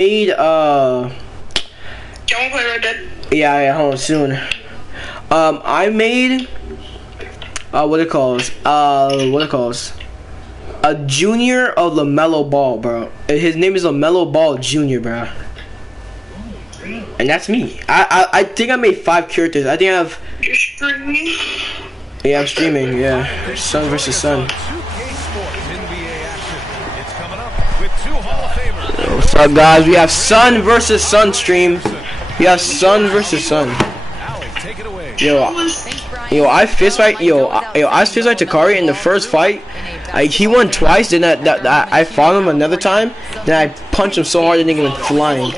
made Don't play Red Dead. yeah, hold on soon. I made what it calls a junior of LaMelo Ball, bro. His name is LaMelo Ball Jr., bro. And that's me. I think I made 5 characters. I think I have. You're streaming? Yeah, I'm streaming. Yeah, Sun versus Sun. What's up, guys? We have Sun versus Sun stream. We have Sun versus Sun. Yo, I fist fight. I fist fight Takari in the first fight. He won twice. Then I fought him another time. Then I punched him so hard that nigga went flying.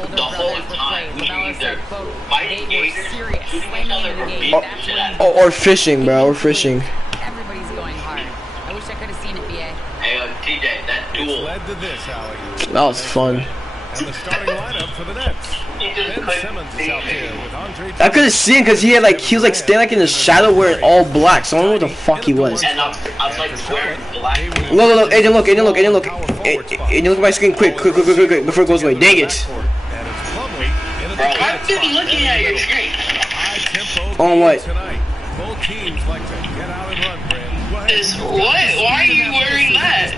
Or fishing, bro. Or fishing. Everybody's going hard. I wish I could have seen it, BA. Hey, TJ, that duel. Led to this, Alex. That was fun. And the starting lineup for the Nets. Ben Simmons is out there with Andre. I couldn't see him because he was like standing like in the shadow wearing all black. So I don't know what the fuck he was. And I was like wearing black. Look, Aiden, look. Aiden, look at my screen, quick, before it goes away. Dang it. I've been looking at your screen. On what? Both teams like to get out and run, Brad. What? Why are you wearing that?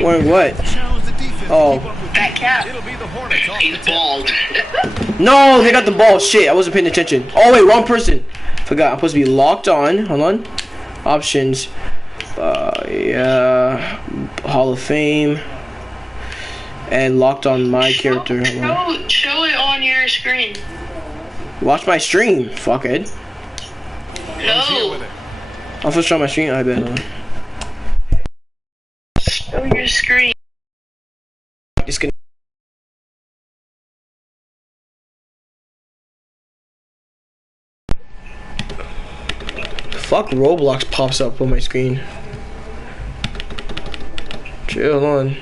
Wearing what? Oh. That cap. He's bald. No, they got the ball. Shit, I wasn't paying attention. Oh, wait, wrong person. Forgot, I'm supposed to be locked on. Hold on. Options. Yeah. Hall of Fame. And locked on my character. Show it on your screen. Watch my stream, fuckhead. No. I'm supposed to show my stream? I bet. Show your screen. It's gonna. Fuck, Roblox pops up on my screen. Chill on.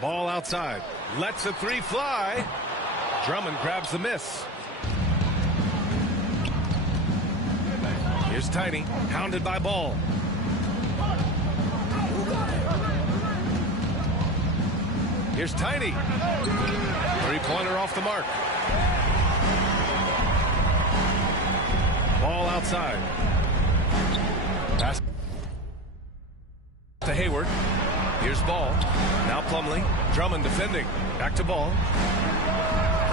Ball outside. Lets a 3 fly. Drummond grabs the miss. Here's Tiny, hounded by Ball. Here's Tiny. 3-pointer off the mark. Ball outside. Pass to Hayward. Here's Ball. Now Plumlee. Drummond defending. Back to Ball.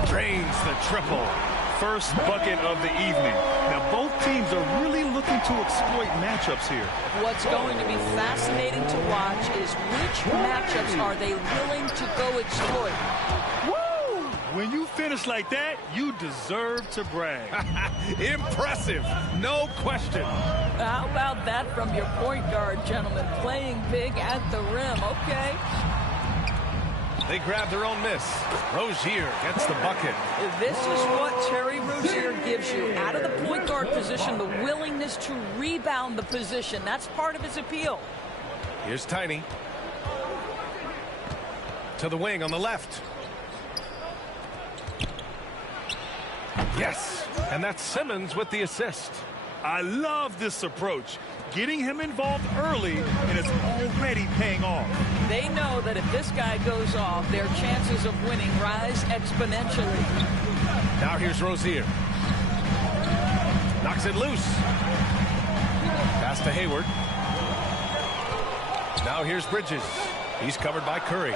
Drains the triple. First bucket of the evening. Now both teams are really looking to exploit matchups here. What's going to be fascinating to watch is which matchups are they willing to go exploit. Woo! When you finish like that, you deserve to brag. Impressive, no question. How about that from your point guard, gentlemen? Playing big at the rim, okay? They grab their own miss. Rozier gets the bucket. This is what Terry Rozier gives you. Out of the point guard position, the willingness to rebound the position. That's part of his appeal. Here's Tiny. To the wing on the left. Yes, and that's Simmons with the assist. I love this approach. Getting him involved early, and it's already paying off. They know that if this guy goes off, their chances of winning rise exponentially. Now here's Rozier. Knocks it loose. Pass to Hayward. Now here's Bridges. He's covered by Curry.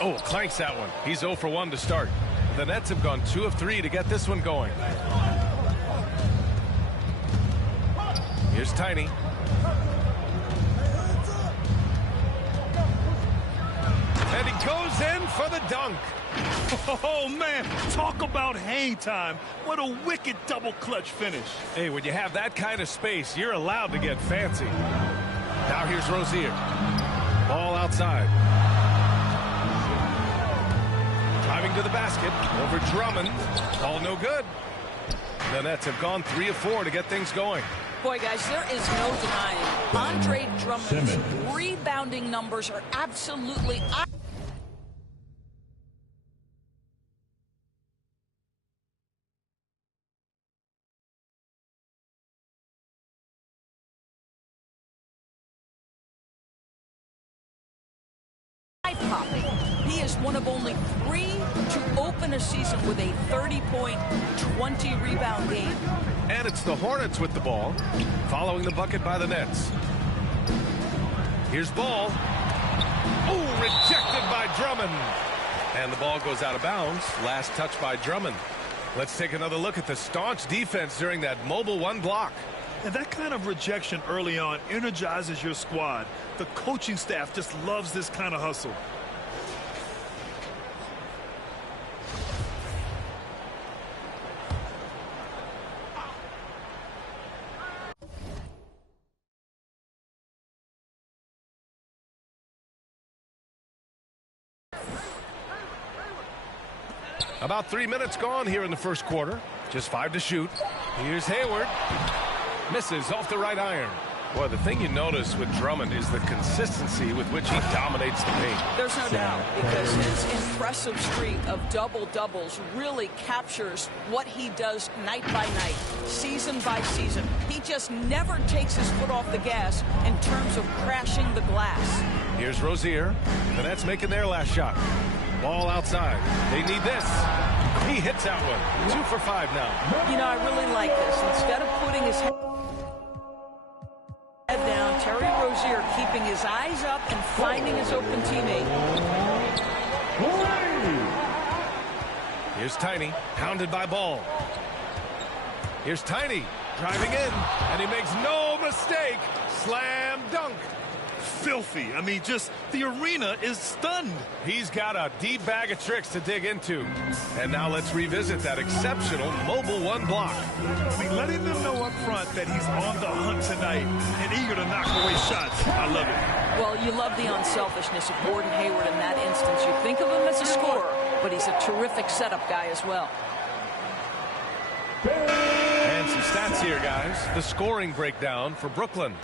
Oh, clanks that one. He's 0 for 1 to start. The Nets have gone 2 of 3 to get this one going. Here's Tiny. And he goes in for the dunk. Oh, man, talk about hang time. What a wicked double clutch finish. Hey, when you have that kind of space, you're allowed to get fancy. Now here's Rozier. Ball outside. Driving to the basket. Over Drummond. All no good. The Nets have gone 3 of 4 to get things going. Boy, guys, there is no denying Andre Drummond's rebounding numbers are absolutely... popping. He is one of only 3 to open a season with a 30-point, 20-rebound game. And it's the Hornets with the ball, following the bucket by the Nets. Here's Ball. Oh, rejected by Drummond. And the ball goes out of bounds. Last touch by Drummond. Let's take another look at the staunch defense during that mobile 1 block. And that kind of rejection early on energizes your squad. The coaching staff just loves this kind of hustle. About 3 minutes gone here in the first quarter. Just 5 to shoot. Here's Hayward. Misses off the right iron. Boy, the thing you notice with Drummond is the consistency with which he dominates the paint. There's no doubt, because his impressive streak of double-doubles really captures what he does night by night, season by season. He just never takes his foot off the gas in terms of crashing the glass. Here's Rozier. The Nets making their last shot. Ball outside. They need this. He hits that one. 2 for 5 now. You know, I really like this. Instead of putting his head down, Terry Rozier keeping his eyes up and finding his open teammate. Here's Tiny, pounded by Ball. Here's Tiny, driving in, and he makes no mistake. Slam dunk. Filthy. I mean, just the arena is stunned. He's got a deep bag of tricks to dig into. And now let's revisit that exceptional mobile 1 block. I mean, letting them know up front that he's on the hunt tonight and eager to knock away shots. I love it. Well, you love the unselfishness of Gordon Hayward in that instance. You think of him as a scorer, but he's a terrific setup guy as well. And some stats here, guys. The scoring breakdown for Brooklyn.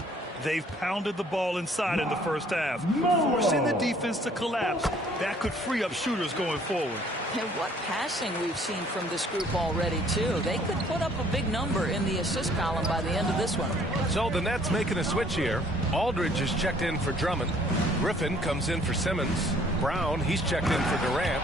They've pounded the ball inside in the first half, forcing the defense to collapse. That could free up shooters going forward. And what passing we've seen from this group already, too. They could put up a big number in the assist column by the end of this one. So the Nets making a switch here. Aldridge is checked in for Drummond. Griffin comes in for Simmons. Brown, he's checked in for Durant.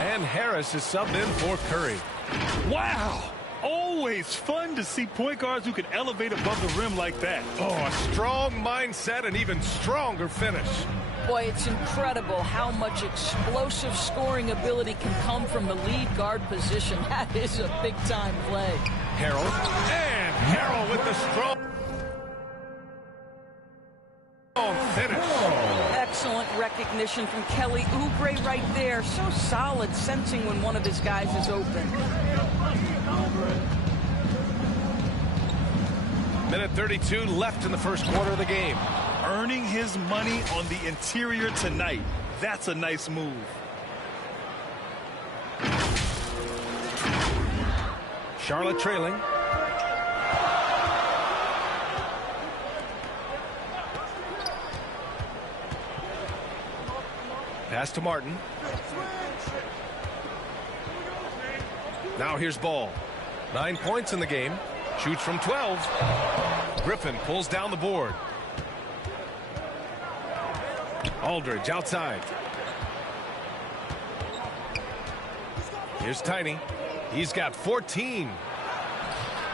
And Harris is subbed in for Curry. Wow! Always fun to see point guards who can elevate above the rim like that. Oh, a strong mindset and even stronger finish. Boy, it's incredible how much explosive scoring ability can come from the lead guard position. That is a big-time play. Harrell. And Harrell with the strong finish. Excellent recognition from Kelly Oubre right there. So solid, sensing when one of his guys is open. Minute 32 left in the first quarter of the game. Earning his money on the interior tonight. That's a nice move. Charlotte trailing. Pass to Martin. Now here's Ball. 9 points in the game. Shoots from 12. Griffin pulls down the board. Aldridge outside. Here's Tiny. He's got 14.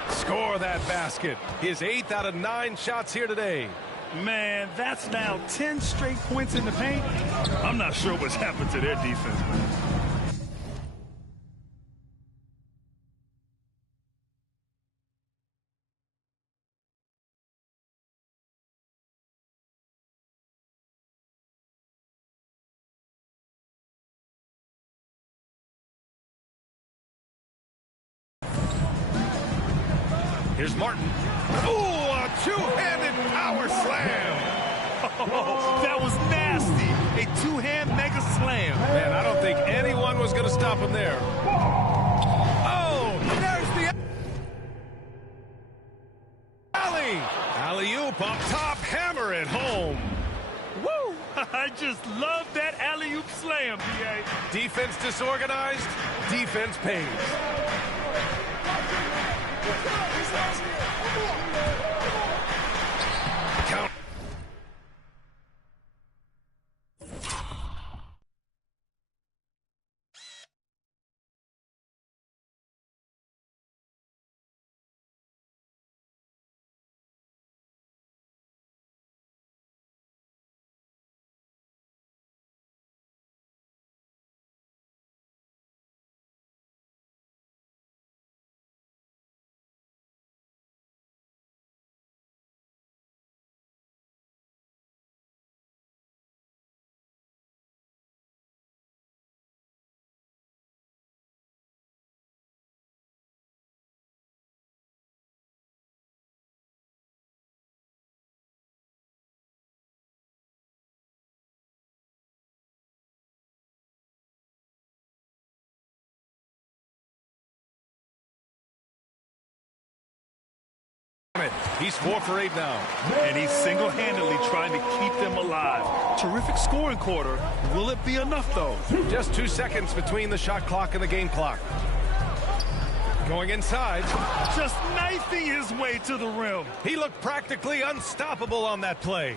Score that basket. His 8th out of 9 shots here today. Man, that's now 10 straight points in the paint. I'm not sure what's happened to their defense, man. Here's Martin. Ooh, a two-handed power slam. Oh, that was nasty. A two-hand mega slam. Man, I don't think anyone was going to stop him there. Oh, there's the alley. Alley-oop up top, hammer it home. Woo! I just love that alley-oop slam, B.A. Defense disorganized, defense pays. Count. He's 4 for 8 now. And he's single-handedly trying to keep them alive. Terrific scoring quarter. Will it be enough, though? Just 2 seconds between the shot clock and the game clock. Going inside. Just knifing his way to the rim. He looked practically unstoppable on that play.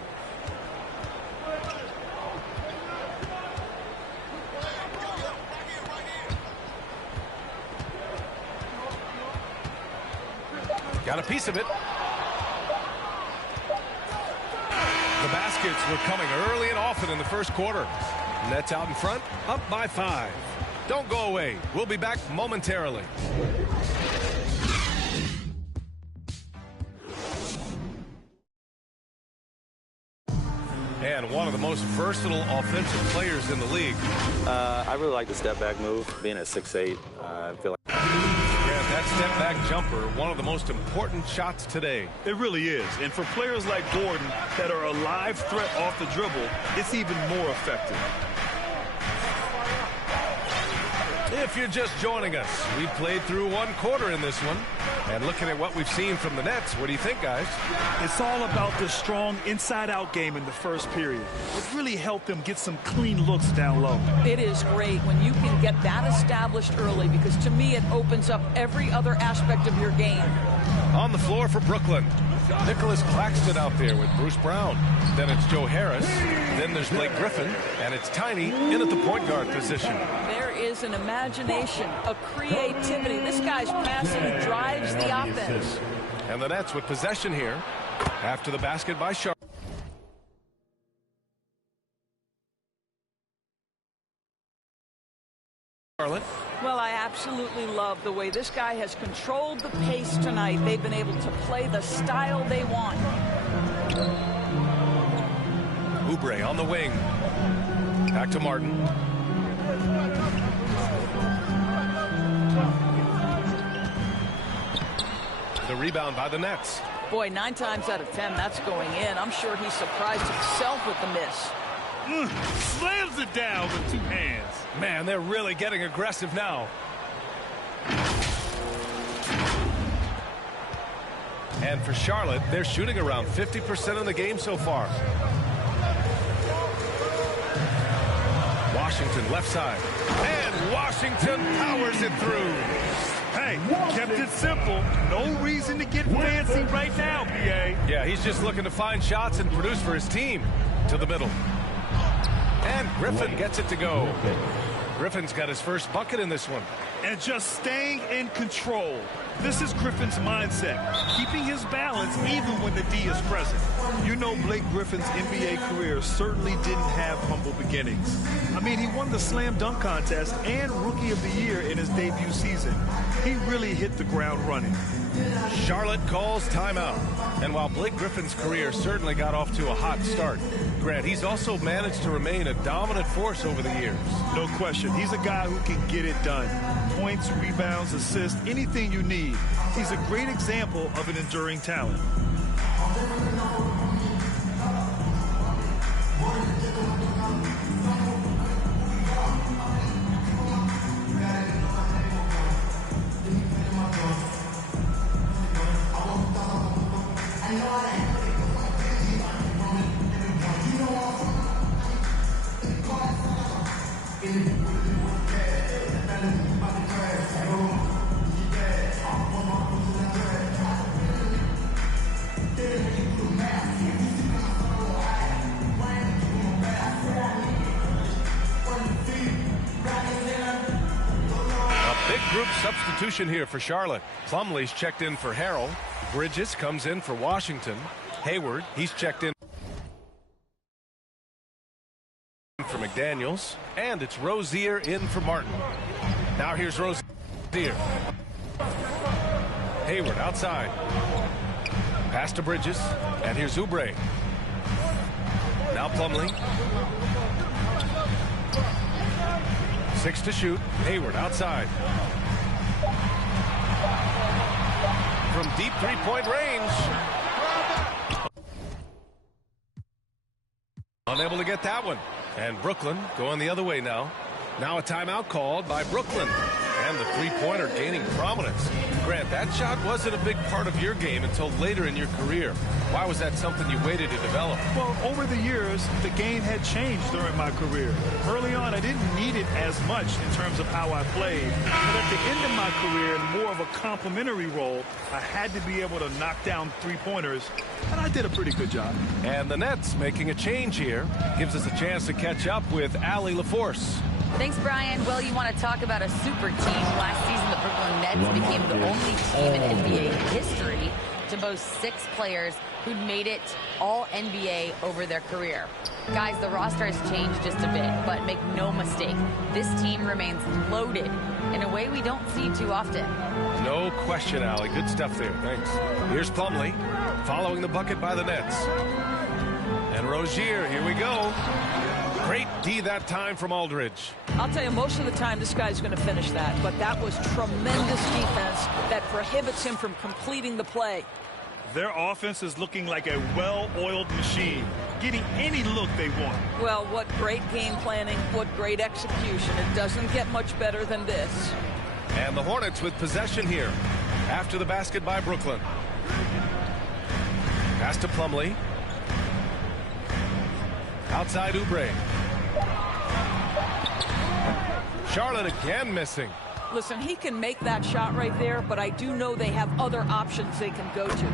Got a piece of it. The baskets were coming early and often in the first quarter. Nets out in front, up by 5. Don't go away. We'll be back momentarily. And one of the most versatile offensive players in the league. I really like the step-back move, being at 6'8". I feel like... That step-back jumper, one of the most important shots today. It really is. And for players like Gordon that are a live threat off the dribble, it's even more effective. If you're just joining us, we played through 1 quarter in this one. And looking at what we've seen from the Nets, what do you think, guys? It's all about the strong inside-out game in the first period. It really helped them get some clean looks down low. It is great when you can get that established early, because to me it opens up every other aspect of your game. On the floor for Brooklyn, Nicholas Claxton out there with Bruce Brown. Then it's Joe Harris. Then there's Blake Griffin. And it's Tiny in at the point guard position. There is an imagination, a creativity. This guy's passing drives the offense. And the Nets with possession here after the basket by Charlotte. Well, I absolutely love the way this guy has controlled the pace tonight. They've been able to play the style they want. Oubre on the wing. Back to Martin. The rebound by the Nets. Boy, 9 times out of 10, that's going in. I'm sure he surprised himself with the miss. Slams it down with 2 hands. Man, they're really getting aggressive now. And for Charlotte, they're shooting around 50% of the game so far. Washington left side. And Washington powers it through. Hey, kept it simple. No reason to get fancy right now, BA. Yeah, he's just looking to find shots and produce for his team. To the middle. And Griffin gets it to go. Griffin's got his first bucket in this one. And just staying in control. This is Griffin's mindset, keeping his balance even when the D is present. You know, Blake Griffin's NBA career certainly didn't have humble beginnings. I mean, he won the slam dunk contest and Rookie of the Year in his debut season. He really hit the ground running. Charlotte calls timeout. And while Blake Griffin's career certainly got off to a hot start, Grant, he's also managed to remain a dominant force over the years. No question. He's a guy who can get it done. Points, rebounds, assists, anything you need. He's a great example of an enduring talent. Substitution here for Charlotte. Plumlee's checked in for Harrell. Bridges comes in for Washington. Hayward, he's checked in for McDaniels. And it's Rozier in for Martin. Now here's Rozier. Hayward outside. Pass to Bridges. And here's Oubre. Now Plumlee. 6 to shoot. Hayward outside. From deep three-point range. Unable to get that one. And Brooklyn going the other way now. Now a timeout called by Brooklyn. And the three-pointer gaining prominence. Grant, that shot wasn't a big part of your game until later in your career. Why was that something you waited to develop? Well, over the years, the game had changed during my career. Early on, I didn't need it as much in terms of how I played. But at the end of my career, in more of a complementary role, I had to be able to knock down three-pointers, and I did a pretty good job. And the Nets making a change here. Gives us a chance to catch up with Allie LaForce. Thanks, Brian. Well, you want to talk about a super team. Last season, the Brooklyn Nets became the only team in NBA history to boast 6 players who'd made it all NBA over their career. Guys, the roster has changed just a bit, but make no mistake, this team remains loaded in a way we don't see too often. No question, Allie. Good stuff there. Thanks. Here's Plumlee following the bucket by the Nets. And Rozier, here we go. Great D that time from Aldridge. I'll tell you, most of the time this guy's going to finish that, but that was tremendous defense that prohibits him from completing the play. Their offense is looking like a well-oiled machine, getting any look they want. Well, what great game planning, what great execution. It doesn't get much better than this. And the Hornets with possession here after the basket by Brooklyn. Pass to Plumlee. Outside Oubre. Charlotte again missing. Listen, he can make that shot right there, but I do know they have other options they can go to.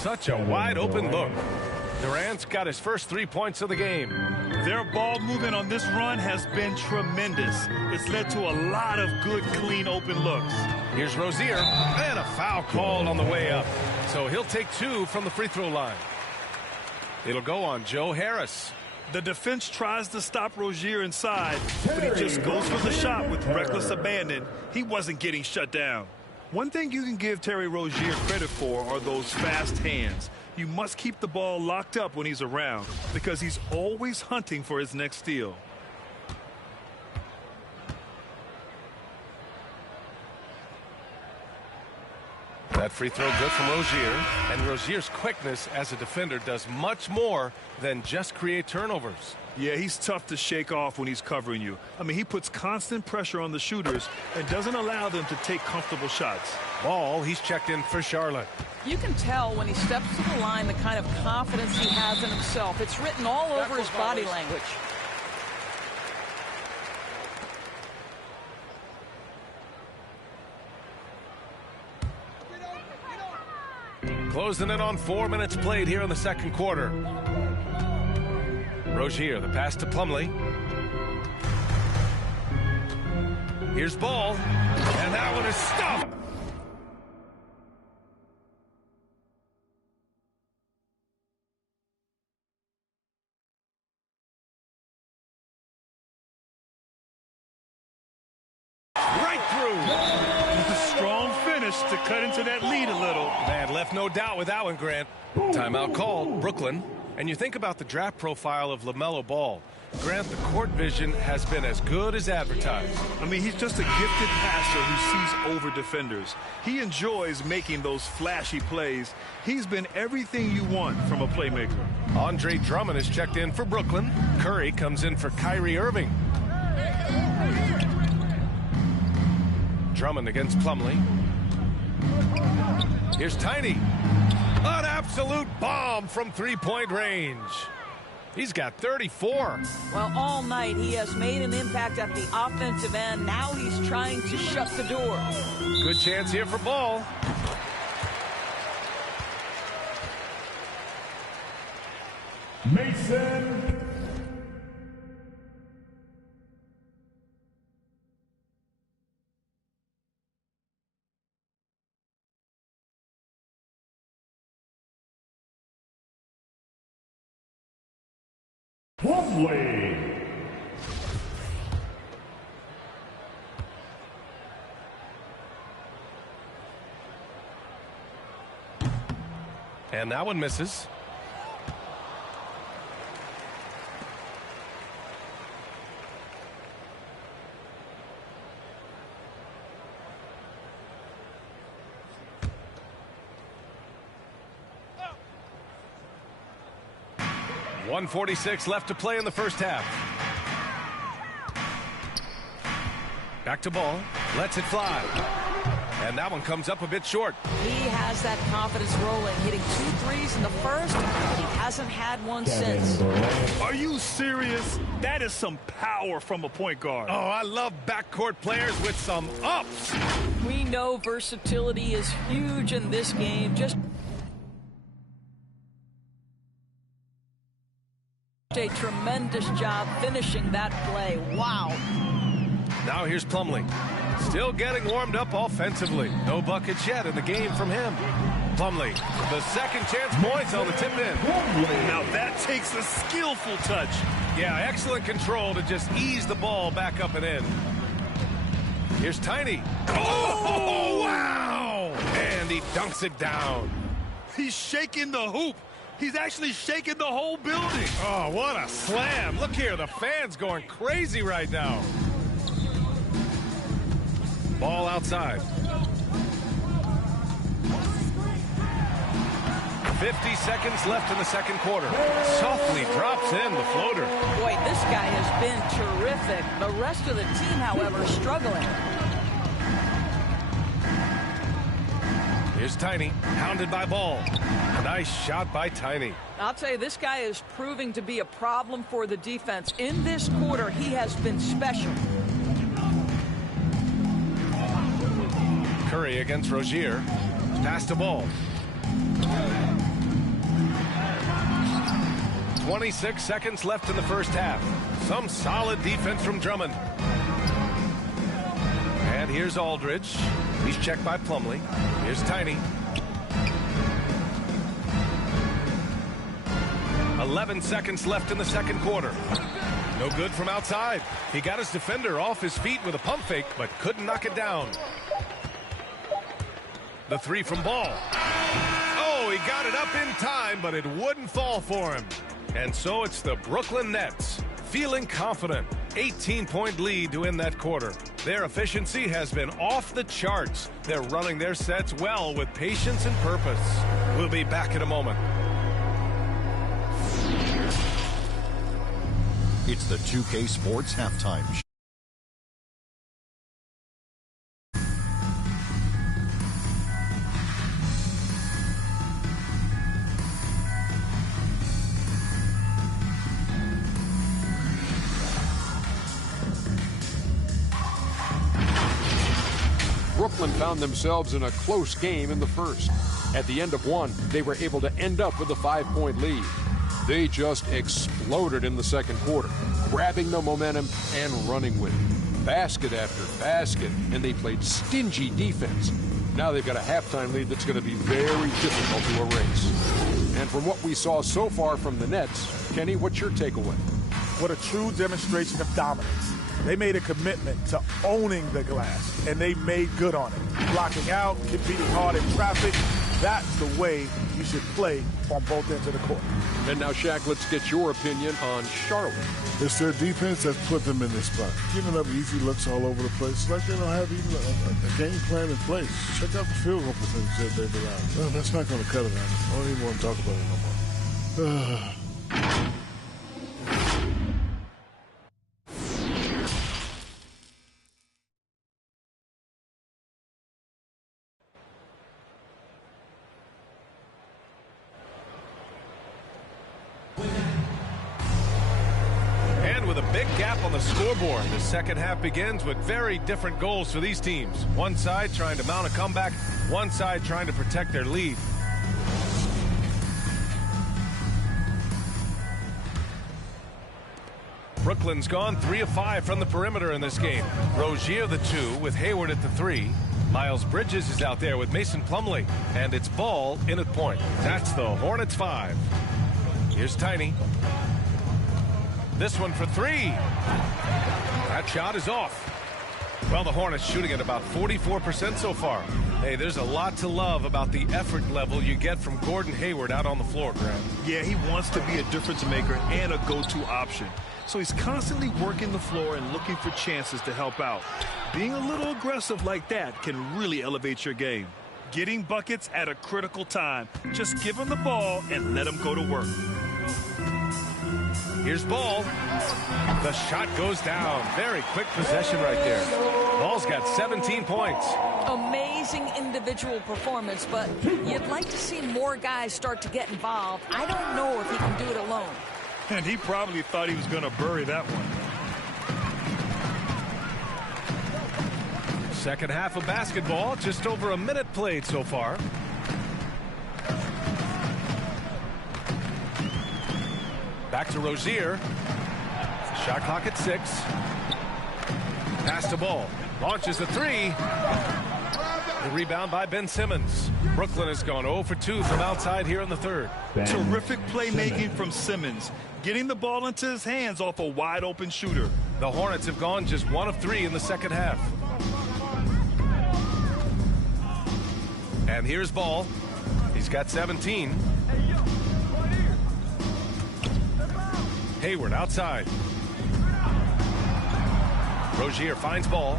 Such a wide open look. Durant's got his first 3 points of the game. Their ball movement on this run has been tremendous. It's led to a lot of good, clean, open looks. Here's Rozier, and a foul called on the way up. So he'll take 2 from the free throw line. It'll go on Joe Harris. The defense tries to stop Rozier inside, but he just goes for the shot with reckless abandon. He wasn't getting shut down. One thing you can give Terry Rozier credit for are those fast hands. You must keep the ball locked up when he's around because he's always hunting for his next steal. That free throw good from Rozier, and Rozier's quickness as a defender does much more than just create turnovers. Yeah, he's tough to shake off when he's covering you. I mean, he puts constant pressure on the shooters and doesn't allow them to take comfortable shots. Ball, he's checked in for Charlotte. You can tell when he steps to the line the kind of confidence he has in himself. It's written all over his body language. Closing in on 4 minutes played here in the second quarter. Rozier, the pass to Plumlee. Here's Ball, and that one is stopped. Right through. With a strong finish to cut into that lead a little. Man, left no doubt with that one, Grant. Timeout called, Brooklyn. And you think about the draft profile of LaMelo Ball. Grant, the court vision has been as good as advertised. I mean, he's just a gifted passer who sees over defenders. He enjoys making those flashy plays. He's been everything you want from a playmaker. Andre Drummond is checked in for Brooklyn. Curry comes in for Kyrie Irving. Drummond against Plumlee. Here's Tiny. An absolute bomb from three-point range. He's got 34. Well, all night he has made an impact at the offensive end. Now he's trying to shut the door. Good chance here for Ball. Mason. Plumlee. And that one misses. .146 left to play in the first half. Back to Ball. Lets it fly. And that one comes up a bit short. He has that confidence rolling, hitting 2 threes in the first, but he hasn't had one since. Are you serious? That is some power from a point guard. Oh, I love backcourt players with some ups. We know versatility is huge in this game. Just a tremendous job finishing that play. Wow. Now here's Plumlee. Still getting warmed up offensively. No buckets yet in the game from him. Plumlee, the second chance points on the tip in. Now that takes a skillful touch. Yeah, excellent control to just ease the ball back up and in. Here's Tiny. Oh, wow! And he dunks it down. He's shaking the hoop. He's actually shaking the whole building. Oh, what a slam. Look here, the fans going crazy right now. Ball outside. 50 seconds left in the second quarter. Softly drops in the floater. Boy, this guy has been terrific. The rest of the team, however, struggling. Here's Tiny, hounded by Ball. A nice shot by Tiny. I'll tell you, this guy is proving to be a problem for the defense. In this quarter, he has been special. Curry against Rozier. Pass to Ball. 26 seconds left in the first half. Some solid defense from Drummond. And here's Aldridge. He's checked by Plumlee. Here's Tiny. 11 seconds left in the second quarter. No good from outside. He got his defender off his feet with a pump fake, but couldn't knock it down. The three from Ball. Oh, he got it up in time, but it wouldn't fall for him. And so it's the Brooklyn Nets, feeling confident. 18-point lead to end that quarter. Their efficiency has been off the charts. They're running their sets well with patience and purpose. We'll be back in a moment. It's the 2K Sports Halftime Show. Brooklyn found themselves in a close game in the first. At the end of one, they were able to end up with a 5-point lead. They just exploded in the second quarter, grabbing the momentum and running with it. Basket after basket, and they played stingy defense. Now they've got a halftime lead that's going to be very difficult to erase. And from what we saw so far from the Nets, Kenny, what's your takeaway? What a true demonstration of dominance. They made a commitment to owning the glass, and they made good on it. Blocking out, competing hard in traffic. That's the way you should play on both ends of the court. And now, Shaq, let's get your opinion on Charlotte. It's their defense that's put them in this spot. Giving up easy looks all over the place. It's like they don't have even a game plan in place. Check out the field goal percentage that they've allowed. Well, that's not going to cut it on it. I don't even want to talk about it no more. With a big gap on the scoreboard, the second half begins with very different goals for these teams. One side trying to mount a comeback, one side trying to protect their lead. Brooklyn's gone 3 of 5 from the perimeter in this game. Rozier the 2 with Hayward at the 3. Miles Bridges is out there with Mason Plumlee, and it's Ball in at point. That's the Hornets 5. Here's Tiny. This one for 3. That shot is off. Well, the Hornets shooting at about 44% so far. Hey, there's a lot to love about the effort level you get from Gordon Hayward out on the floor, Grant. Yeah, he wants to be a difference maker and a go-to option. So he's constantly working the floor and looking for chances to help out. Being a little aggressive like that can really elevate your game. Getting buckets at a critical time. Just give him the ball and let him go to work. Here's Ball. The shot goes down. Very quick possession right there. Ball's got 17 points. Amazing individual performance, but you'd like to see more guys start to get involved. I don't know if he can do it alone. And he probably thought he was going to bury that one. Second half of basketball, just over a minute played so far. Back to Rozier. Shot clock at 6. Pass to Ball. Launches the 3. The rebound by Ben Simmons. Brooklyn has gone 0 for 2 from outside here in the third. Terrific playmaking from Simmons. Getting the ball into his hands off a wide open shooter. The Hornets have gone just 1 of 3 in the second half. And here's Ball. He's got 17. Hayward outside. Rozier finds Ball.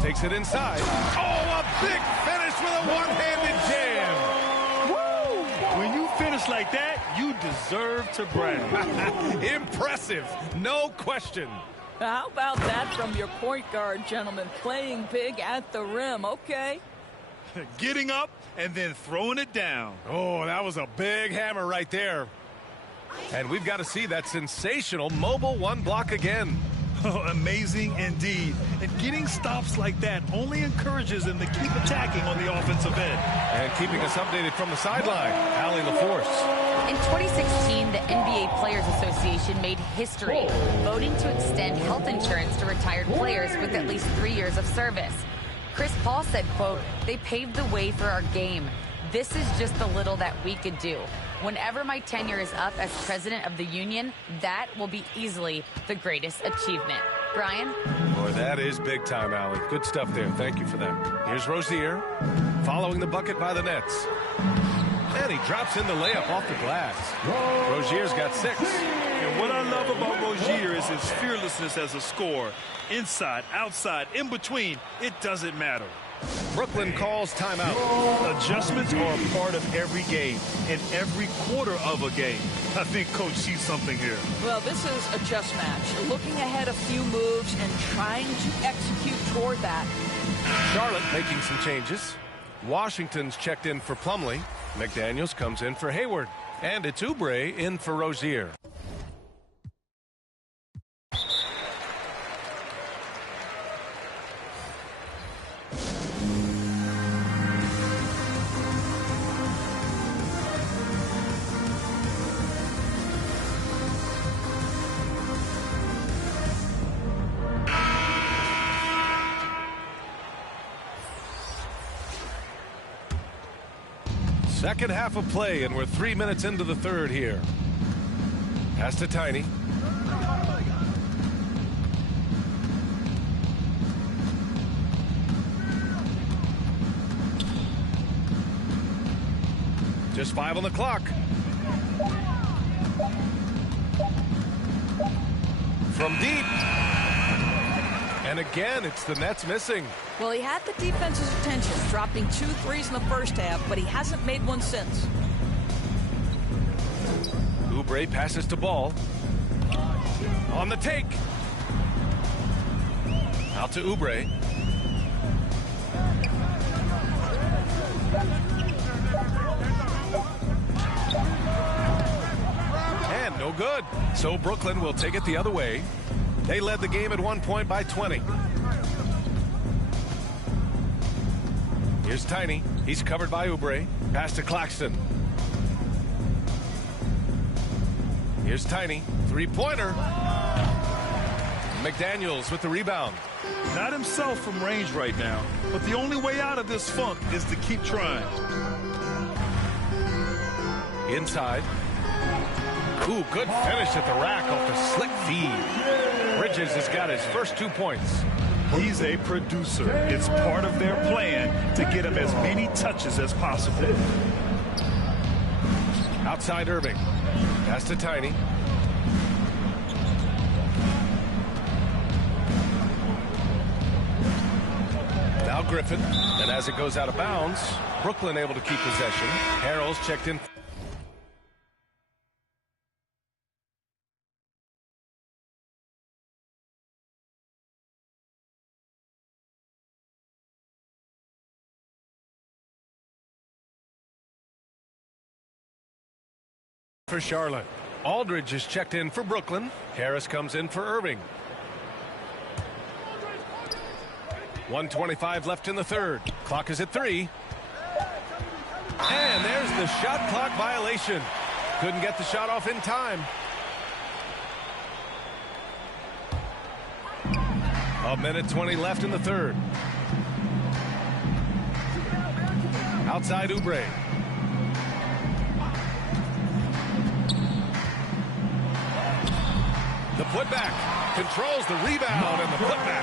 Takes it inside. Oh, a big finish with a one-handed jam. Woo! When you finish like that, you deserve to brag. Impressive, no question. How about that from your point guard, gentlemen? Playing big at the rim. Okay. Getting up and then throwing it down. Oh, that was a big hammer right there. And we've got to see that sensational mobile one block again. Oh, amazing indeed. And getting stops like that only encourages them to keep attacking on the offensive end. And keeping us updated from the sideline, Allie LaForce. In 2016, the NBA Players Association made history, voting to extend health insurance to retired players with at least 3 years of service. Chris Paul said, quote, "They paved the way for our game. This is just the little that we could do. Whenever my tenure is up as president of the union, that will be easily the greatest achievement." Brian? Boy, that is big time, Allie. Good stuff there. Thank you for that. Here's Rozier, following the bucket by the Nets. And he drops in the layup off the glass. Rozier's got 6. And what I love about Rozier is his fearlessness as a scorer. Inside, outside, in between, it doesn't matter. Brooklyn calls timeout. Adjustments are a part of every game, and every quarter of a game. I think Coach sees something here. Well, this is a chess match. Looking ahead a few moves and trying to execute toward that. Charlotte making some changes. Washington's checked in for Plumlee. McDaniels comes in for Hayward. And it's Oubre in for Rozier. Second half of play, and we're 3 minutes into the third here. Pass to Tiny. Just 5 on the clock. From deep. And again, it's the Nets missing. Well, he had the defense's attention, dropping 2 threes in the first half, but he hasn't made one since. Oubre passes to Ball. On the take. Out to Oubre. And no good. So Brooklyn will take it the other way. They led the game at 1 point by 20. Here's Tiny. He's covered by Oubre. Pass to Claxton. Here's Tiny. Three-pointer. McDaniels with the rebound. Not himself from range right now, but the only way out of this funk is to keep trying. Inside. Ooh, good finish at the rack off the slick feed. Bridges has got his first 2 points. He's a producer. It's part of their plan to get him as many touches as possible. Outside Irving. Pass to Tiny. Now Griffin. And as it goes out of bounds, Brooklyn able to keep possession. Harrell's checked in. For Charlotte. Aldridge is checked in for Brooklyn. Harris comes in for Irving. 1:25 left in the third. Clock is at 3. And there's the shot clock violation. Couldn't get the shot off in time. A minute 20 left in the third. Outside Oubre. The putback controls the rebound and the putback.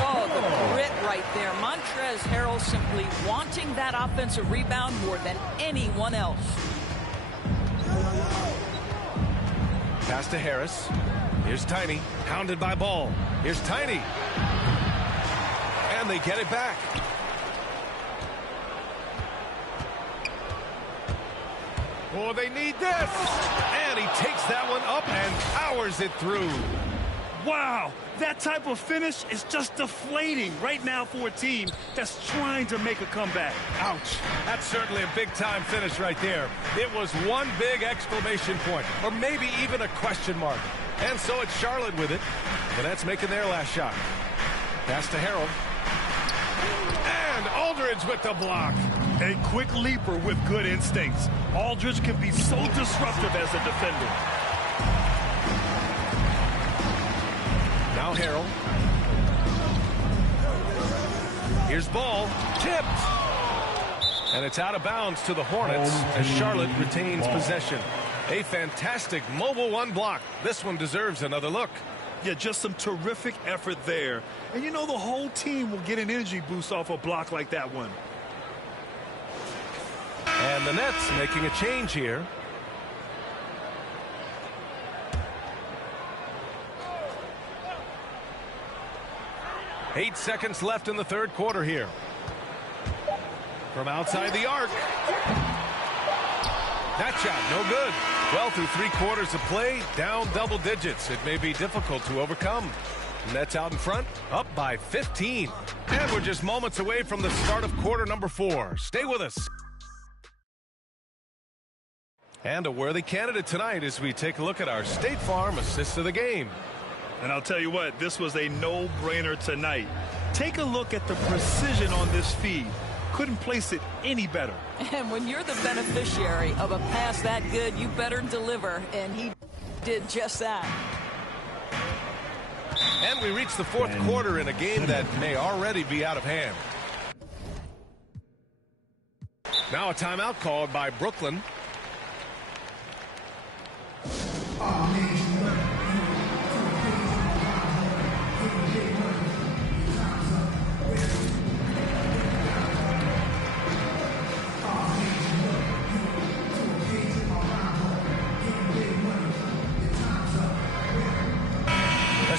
Oh, the grit right there. Montrezl Harrell simply wanting that offensive rebound more than anyone else. Pass to Harris. Here's Tiny, hounded by Ball. Here's Tiny. And they get it back. Oh, they need this. And he takes that one up and powers it through. Wow, that type of finish is just deflating right now for a team that's trying to make a comeback. Ouch. That's certainly a big-time finish right there. It was one big exclamation point, or maybe even a question mark. And so it's Charlotte with it. The Nets making their last shot. Pass to Harrell. And Aldridge with the block. A quick leaper with good instincts. Aldridge can be so disruptive as a defender. Now Harrell. Here's ball. Tipped. And it's out of bounds to the Hornets as Charlotte retains possession. A fantastic mobile one block. This one deserves another look. Yeah, just some terrific effort there. And you know the whole team will get an energy boost off a block like that one. And the Nets making a change here. Eight seconds left in the third quarter here. From outside the arc. That shot, no good. Well, through 3 quarters of play, down double digits. It may be difficult to overcome. Nets out in front, up by 15. And we're just moments away from the start of quarter number 4. Stay with us. And a worthy candidate tonight as we take a look at our State Farm assist of the game. And I'll tell you what, this was a no-brainer tonight. Take a look at the precision on this feed. Couldn't place it any better. And when you're the beneficiary of a pass that good, you better deliver. And he did just that. And we reach the fourth quarter in a game that may already be out of hand. Now a timeout called by Brooklyn.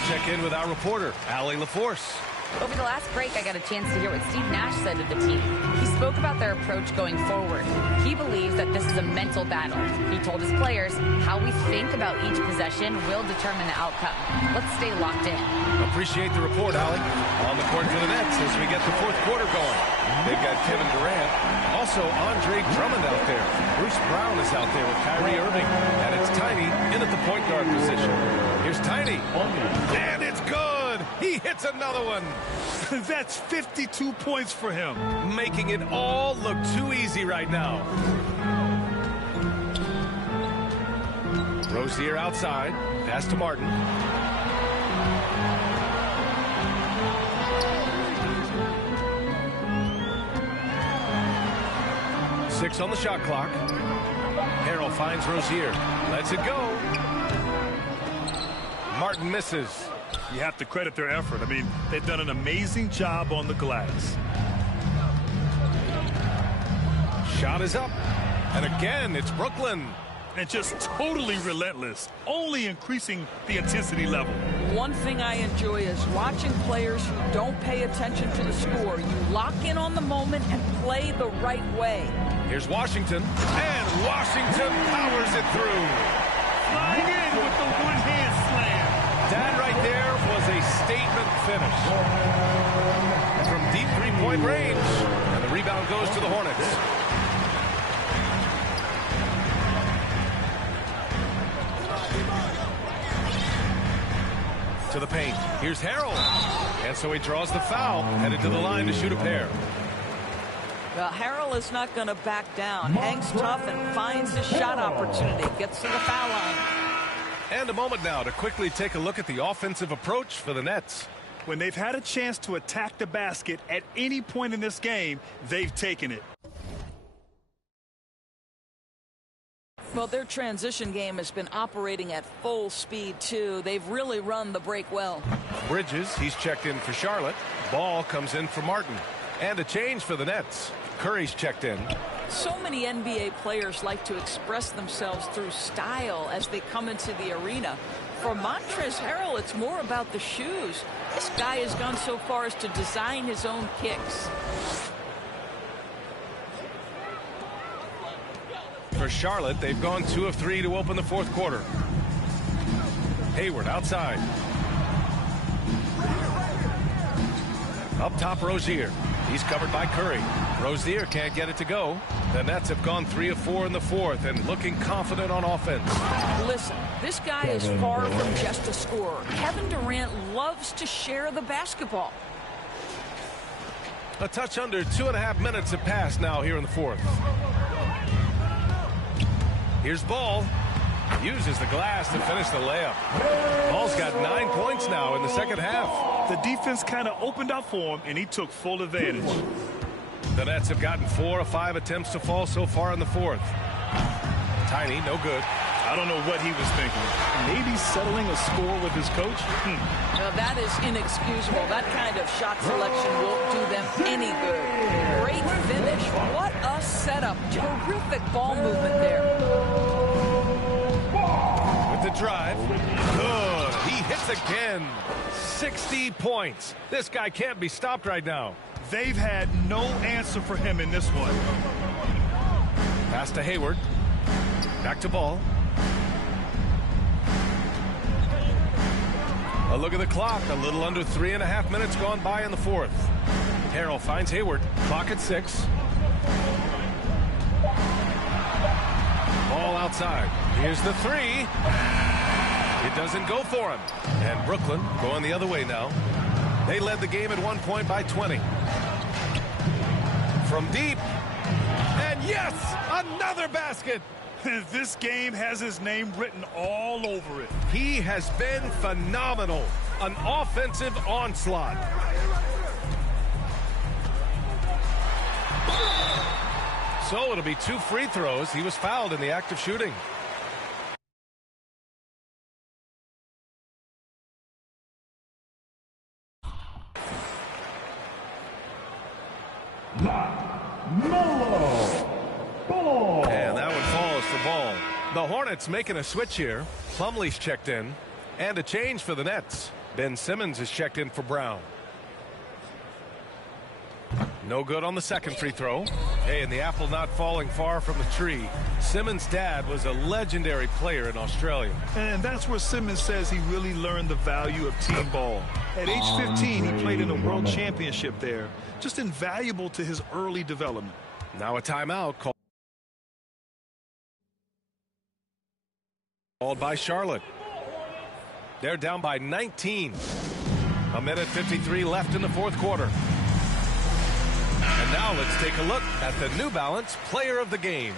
Check in with our reporter, Allie LaForce. Over the last break, I got a chance to hear what Steve Nash said to the team. He spoke about their approach going forward. He believes that this is a mental battle. He told his players how we think about each possession will determine the outcome. Let's stay locked in. Appreciate the report, Allie. On the court for the Nets as we get the fourth quarter going. They've got Kevin Durant. Also, Andre Drummond out there. Bruce Brown is out there with Kyrie Irving. And it's Tiny in at the point guard position. Here's Tiny. And it's good. He hits another one. That's 52 points for him. Making it all look too easy right now. Rozier outside. Pass to Martin. Six on the shot clock. Harrell finds Rozier. Lets it go. Martin misses. You have to credit their effort. I mean, they've done an amazing job on the glass. Shot is up. And again, it's Brooklyn. And just totally relentless, only increasing the intensity level. One thing I enjoy is watching players who don't pay attention to the score. You lock in on the moment and play the right way. Here's Washington. And Washington powers it through. Flying in with the one-hand slam. That right there was a statement finish. From deep three-point range. And the rebound goes to the Hornets. To the paint. Here's Harrell. And so he draws the foul. Headed to the line to shoot a pair. Well, Harrell is not going to back down. Hangs tough and finds his shot opportunity. Gets to the foul line. And a moment now to quickly take a look at the offensive approach for the Nets. When they've had a chance to attack the basket at any point in this game, they've taken it. Well, their transition game has been operating at full speed, too. They've really run the break well. Bridges, he's checked in for Charlotte. Ball comes in for Martin. And a change for the Nets. Curry's checked in. So many NBA players like to express themselves through style as they come into the arena. For Montrezl Harrell, it's more about the shoes. This guy has gone so far as to design his own kicks. For Charlotte, they've gone 2 of 3 to open the fourth quarter. Hayward outside. Up top, Rozier. He's covered by Curry. Rozier can't get it to go. The Nets have gone 3 of 4 in the fourth and looking confident on offense. Listen, this guy is far from just a scorer. Kevin Durant loves to share the basketball. A touch under 2.5 minutes have passed now here in the fourth. Here's Ball. Uses the glass to finish the layup. Ball's got 9 points now in the second half. The defense kind of opened up for him, and he took full advantage. The Nets have gotten 4 of 5 attempts to fall so far in the fourth. Tiny, no good. I don't know what he was thinking. Maybe settling a score with his coach? Now that is inexcusable. That kind of shot selection won't do them any good. Great finish. What a setup. Terrific ball movement there. With the drive. Good. He hits again. 60 points. This guy can't be stopped right now. They've had no answer for him in this one. Pass to Hayward. Back to Ball. A look at the clock. A little under 3.5 minutes gone by in the fourth. Harrell finds Hayward. Clock at 6. Ball outside. Here's the 3. It doesn't go for him. And Brooklyn going the other way now. They led the game at one point by 20. From deep. And yes, another basket. This game has his name written all over it. He has been phenomenal. An offensive onslaught. So it'll be 2 free throws. He was fouled in the act of shooting. And that one falls for Ball. The Hornets making a switch here. Plumlee's checked in. And a change for the Nets. Ben Simmons is checked in for Brown. No good on the second free throw. Hey, and the apple not falling far from the tree. Simmons' dad was a legendary player in Australia. And that's where Simmons says he really learned the value of team ball. At age 15, he played in a world championship there. Just invaluable to his early development. Now a timeout called by Charlotte. They're down by 19. 1:53 left in the fourth quarter. And now let's take a look at the New Balance Player of the Game.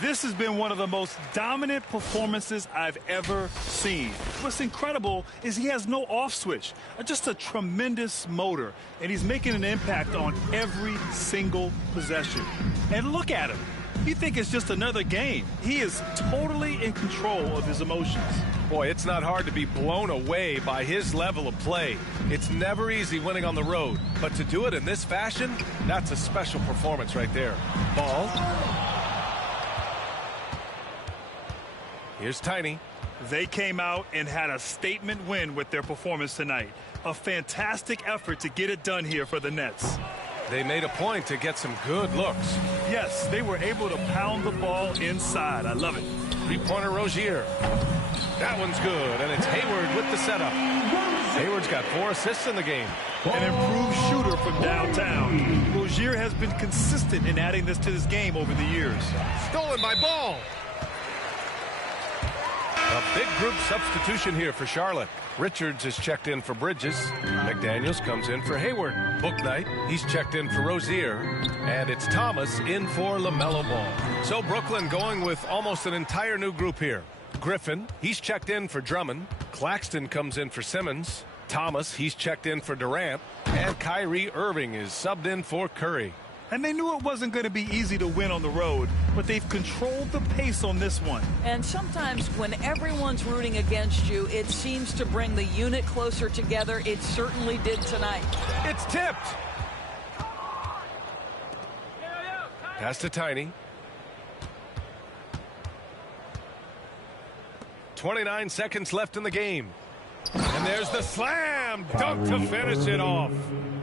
This has been one of the most dominant performances I've ever seen. What's incredible is he has no off switch, just a tremendous motor, and he's making an impact on every single possession. And look at him. You think it's just another game. He is totally in control of his emotions. Boy, it's not hard to be blown away by his level of play. It's never easy winning on the road, but to do it in this fashion, that's a special performance right there. Ball. Here's Tiny. They came out and had a statement win with their performance tonight. A fantastic effort to get it done here for the Nets. They made a point to get some good looks. Yes, they were able to pound the ball inside. I love it. Three-pointer Rozier. That one's good, and it's Hayward with the setup. Hayward's got 4 assists in the game. An improved shooter from downtown. Rozier has been consistent in adding this to this game over the years. Stolen by Ball. A big group substitution here for Charlotte. Richards is checked in for Bridges. McDaniels comes in for Hayward. Bouknight, he's checked in for Rozier. And it's Thomas in for LaMelo Ball. So Brooklyn going with almost an entire new group here. Griffin, he's checked in for Drummond. Claxton comes in for Simmons. Thomas, he's checked in for Durant. And Kyrie Irving is subbed in for Curry. And they knew it wasn't going to be easy to win on the road, but they've controlled the pace on this one. And sometimes when everyone's rooting against you, it seems to bring the unit closer together. It certainly did tonight. It's tipped. Pass to Tiny. 29 seconds left in the game. And there's the slam dunk to finish it off.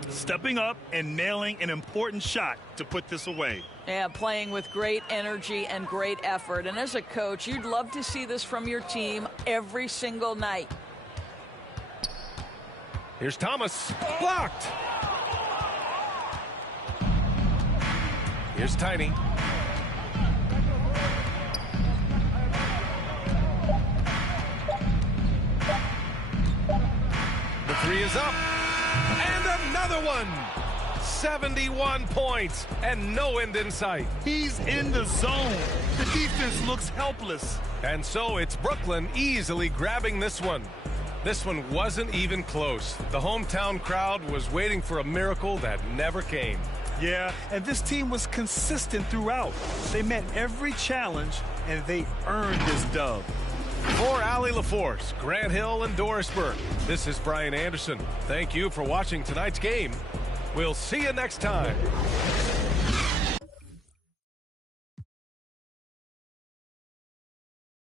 Stepping up and nailing an important shot to put this away. Yeah, playing with great energy and great effort. And as a coach, you'd love to see this from your team every single night. Here's Thomas. Blocked. Here's Tiny. The three is up. And another one. 71 points and no end in sight. He's in the zone. The defense looks helpless. And so it's Brooklyn easily grabbing this one. This one wasn't even close. The hometown crowd was waiting for a miracle that never came. Yeah, and this team was consistent throughout. They met every challenge, and they earned this dub. For Allie LaForce, Grant Hill, and Doris Burke, this is Brian Anderson. Thank you for watching tonight's game. We'll see you next time.